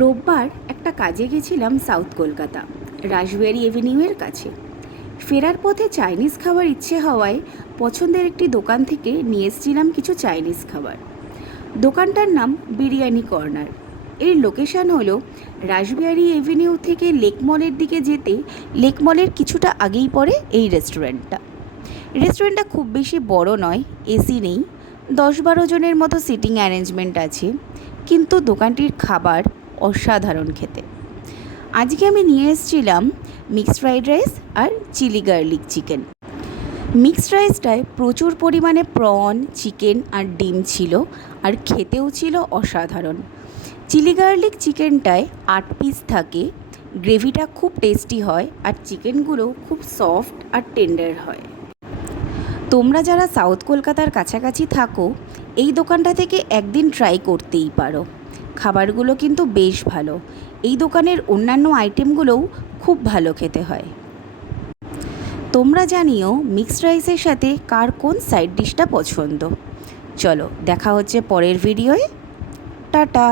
রোববার একটা কাজে গেছিলাম সাউথ কলকাতা, রাসবিহারী এভিনিউয়ের কাছে। ফেরার পথে চাইনিজ খাবার ইচ্ছে হওয়ায় পছন্দের একটি দোকান থেকে নিয়ে এসেছিলাম কিছু চাইনিজ খাবার। দোকানটার নাম বিরিয়ানি কর্নার। এর লোকেশান হলো রাসবিহারী এভিনিউ থেকে লেক মলের দিকে যেতে লেক মলের কিছুটা আগেই পড়ে এই রেস্টুরেন্টটা খুব বেশি বড় নয়, এসি নেই, 10-12 জনের মতো সিটিং অ্যারেঞ্জমেন্ট আছে, কিন্তু দোকানটির খাবার অসাধারণ খেতে। আজকে আমি নিয়ে এসেছিলাম মিক্সড ফ্রাইড রাইস আর চিলি গার্লিক চিকেন। মিক্সড রাইসটায় প্রচুর পরিমাণে প্রন, চিকেন আর ডিম ছিল, আর খেতেও ছিল অসাধারণ। চিলি গার্লিক চিকেনটায় 8 পিস থাকে, গ্রেভিটা খুব টেস্টি হয় আর চিকেনগুলো খুব সফট আর টেন্ডার হয়। তোমরা যারা সাউথ কলকাতার কাছাকাছি থাকো, এই দোকানটা থেকে একদিন ট্রাই করতেই পারো। খাবারগুলো কিন্তু বেশ ভালো। এই দোকানের অন্যান্য আইটেমগুলোও খুব ভালো খেতে হয়। তোমরা জানিও মিক্সড রাইসের সাথে কার কোন সাইড ডিশটা পছন্দ। চলো দেখা হচ্ছে পরের ভিডিওয়। টাটা।